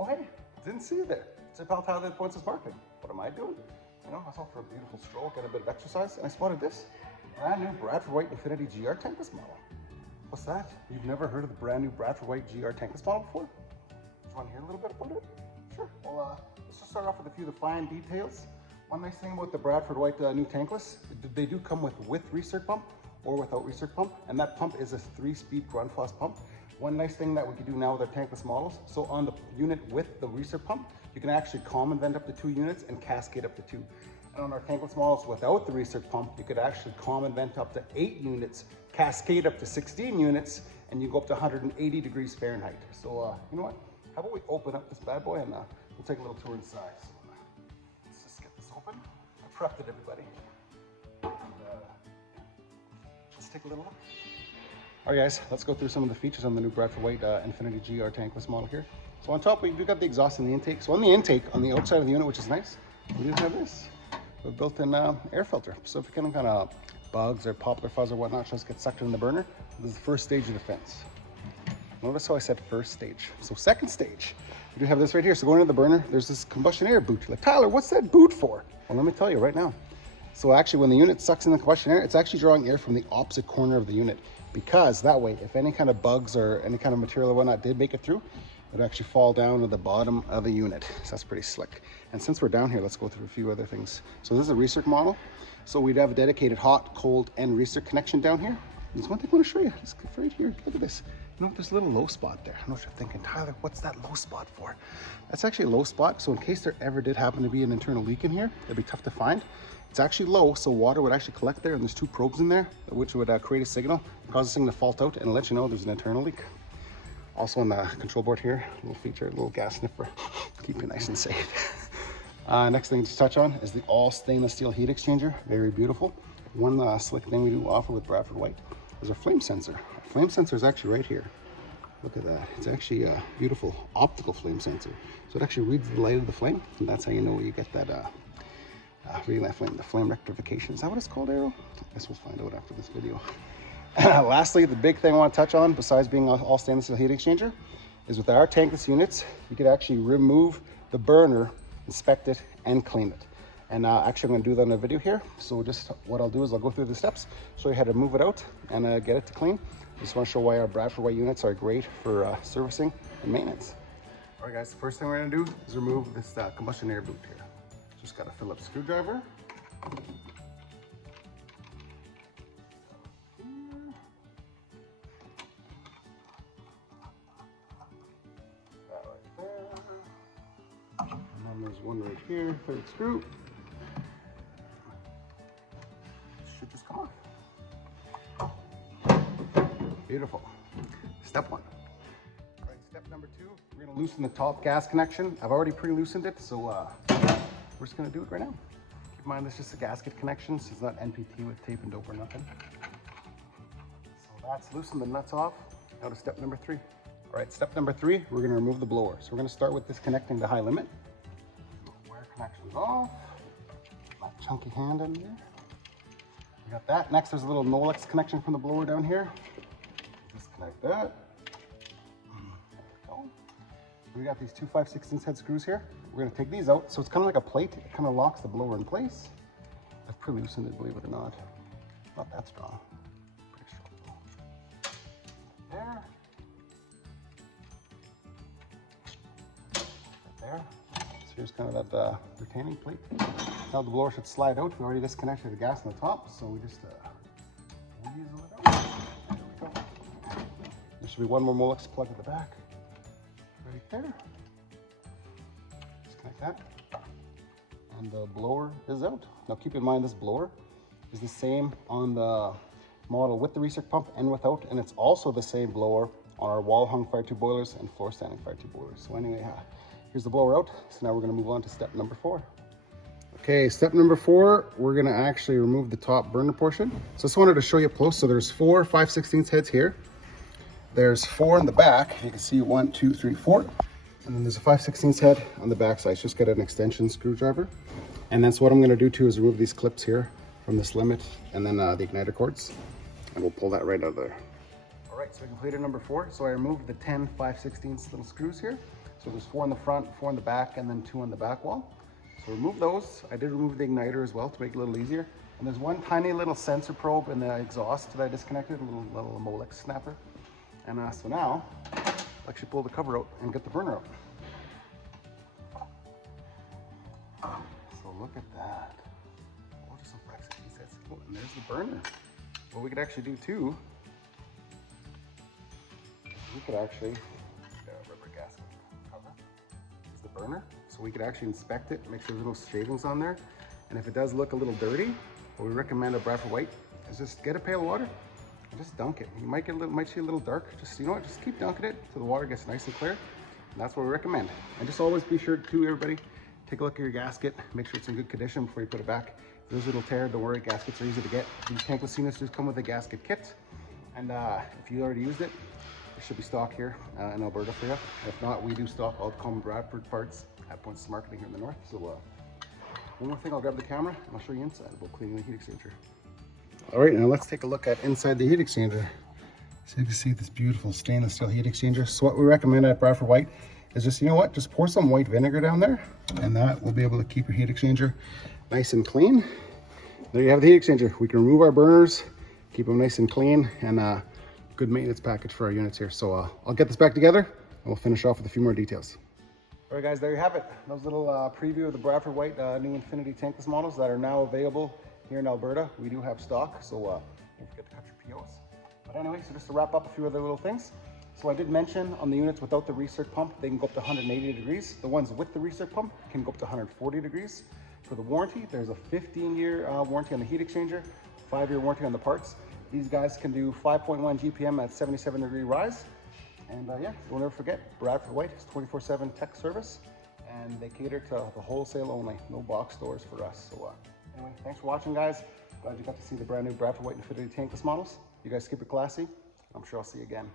Oh, hey, didn't see you there. It's about how the points is marketing. What am I doing? You know, I was out for a beautiful stroll, get a bit of exercise, and I spotted this brand new Bradford White Infiniti GR tankless model. What's that? You've never heard of the brand new Bradford White GR tankless model before? Do you want to hear a little bit about it? Sure. Well, let's just start off with a few of the fine details. One nice thing about the Bradford White new tankless, they do come with recirc pump or without recirc pump, and that pump is a 3-speed Grundfos pump. One nice thing that we can do now with our tankless models, so on the unit with the recirc pump, you can actually common vent up to 2 units and cascade up to 2. And on our tankless models without the recirc pump, you could actually common vent up to 8 units, cascade up to 16 units, and you go up to 180 degrees Fahrenheit. So you know what? How about we open up this bad boy and we'll take a little tour inside. So, let's just get this open. I prepped it, everybody. And, let's take a little look. All right, guys, let's go through some of the features on the new Bradford White Infiniti GR tankless model here. So on top, we do got the exhaust and the intake. So on the intake, on the outside of the unit, which is nice, we do have this. A built-in air filter. So if any kind of bugs or poplar fuzz or whatnot just get sucked in the burner, this is the first stage of the fence. Notice how I said first stage. So second stage, we do have this right here. So going into the burner, there's this combustion air boot. You're like, Tyler, what's that boot for? Well, let me tell you right now. So actually, when the unit sucks in the combustion air, it's actually drawing air from the opposite corner of the unit, because that way, if any kind of bugs or any kind of material or whatnot did make it through, it would actually fall down to the bottom of the unit. So that's pretty slick. And since we're down here, let's go through a few other things. So this is a recirc model. So we'd have a dedicated hot, cold, and recirc connection down here. There's one thing I want to show you. Just right here. Look at this. You know, there's a little low spot there. I know what you're thinking, Tyler, what's that low spot for? That's actually a low spot. So in case there ever did happen to be an internal leak in here, it'd be tough to find. It's actually low, so water would actually collect there, and there's 2 probes in there, which would create a signal, cause the thing to fault out, and let you know there's an internal leak. Also on the control board here, a little feature, a little gas sniffer, keep you nice and safe. Next thing to touch on is the all stainless steel heat exchanger. Very beautiful. One slick thing we do offer with Bradford White is our flame sensor. Our flame sensor is actually right here. Look at that. It's actually a beautiful optical flame sensor. So it actually reads the light of the flame, and that's how you know you get that reading that flame, the flame rectification. Is that what it's called, Arrow? I guess we'll find out after this video. Lastly, the big thing I want to touch on, besides being all stainless steel heat exchanger, is with our tankless units, you could actually remove the burner, inspect it, and clean it. And actually, I'm going to do that in a video here. So just what I'll do is I'll go through the steps, show you how to move it out and get it to clean. I just want to show why our Bradford White units are great for servicing and maintenance. All right, guys, the first thing we're going to do is remove this combustion air boot here. Just got a Phillips screwdriver. That right there. And then there's one right here, 3rd screw. Should just come off. Beautiful. Step 1. All right, step number 2, we're going to loosen the top gas connection. I've already pre-loosened it, so we're just going to do it right now. Keep in mind, this is just a gasket connection, so it's not NPT with tape and dope or nothing. So that's loosened the nuts off. Now to step number 3. All right, step number 3, we're going to remove the blower. So we're going to start with disconnecting the high limit. Wire connection's off. My chunky hand in there. We got that. Next, there's a little Nolex connection from the blower down here. Disconnect that. We got these 2 5/16 head screws here. We're going to take these out. So it's kind of like a plate. It kind of locks the blower in place. I've pre-loosened it, believe it or not. Not that strong. Pretty strong. There. Right there. So here's kind of that retaining plate. Now the blower should slide out. We already disconnected the gas on the top, so we just weasel it out. There we go. There should be one more Molex plug at the back. Right there. Disconnect that. And the blower is out. Now keep in mind, this blower is the same on the model with the recirc pump and without, and it's also the same blower on our wall hung fire tube boilers and floor standing fire tube boilers. So anyway, here's the blower out. So now we're going to move on to step number 4. Okay, step number 4, we're going to actually remove the top burner portion. So I just wanted to show you up close. So there's 4 5/16 heads here. There's 4 in the back. You can see 1, 2, 3, 4. And then there's a 5/16 head on the back side. Just get an extension screwdriver. And then so what I'm going to do too is remove these clips here from this limit and then the igniter cords. And we'll pull that right out of there. All right, so we completed number 4. So I removed the 10 5/16 little screws here. So there's 4 in the front, 4 in the back, and then 2 on the back wall. So remove those. I did remove the igniter as well to make it a little easier. And there's one tiny little sensor probe in the exhaust that I disconnected, a little Molex snapper. And so now, I'll actually pull the cover out and get the burner out. So look at that. Oh, just some flex pieces. Oh, and there's the burner. What we could actually do too, we could actually, rubber gasket cover. Here's the burner. So we could actually inspect it, make sure there's no shavings on there. And if it does look a little dirty, what we recommend at Bradford White is just get a pail of water and just dunk it. You might get might see a little dark. Just, you know what, just keep dunking it so the water gets nice and clear. And that's what we recommend. And just always be sure to, everybody, take a look at your gasket, make sure it's in good condition before you put it back. If there's a little tear, don't worry, gaskets are easy to get. These tankless units just come with a gasket kit. And if you already used it, there should be stock here in Alberta for you. If not, we do stock all common Bradford parts at Points of Marketing here in the north. So one more thing, I'll grab the camera and I'll show you inside about cleaning the heat exchanger. All right, now let's take a look at inside the heat exchanger. So you can see this beautiful stainless steel heat exchanger. So what we recommend at Bradford White is just, you know what, just pour some white vinegar down there and that will be able to keep your heat exchanger nice and clean. There you have the heat exchanger. We can remove our burners, keep them nice and clean, and good maintenance package for our units here. So I'll get this back together and we'll finish off with a few more details. All right guys, there you have it. That was a little preview of the Bradford White new Infiniti tankless models that are now available here in Alberta. We do have stock, so don't forget to cut your POs. But anyway, so just to wrap up a few other little things. So I did mention on the units without the recirc pump, they can go up to 180 degrees. The ones with the recirc pump can go up to 140 degrees. For the warranty, there's a 15-year warranty on the heat exchanger, 5-year warranty on the parts. These guys can do 5.1 GPM at 77-degree rise. And yeah, don't ever forget, Bradford White is 24/7 tech service, and they cater to the wholesale only, no box stores for us. So anyway, thanks for watching, guys. Glad you got to see the brand new Bradford White Infiniti tankless models. You guys keep it classy. I'm sure I'll see you again.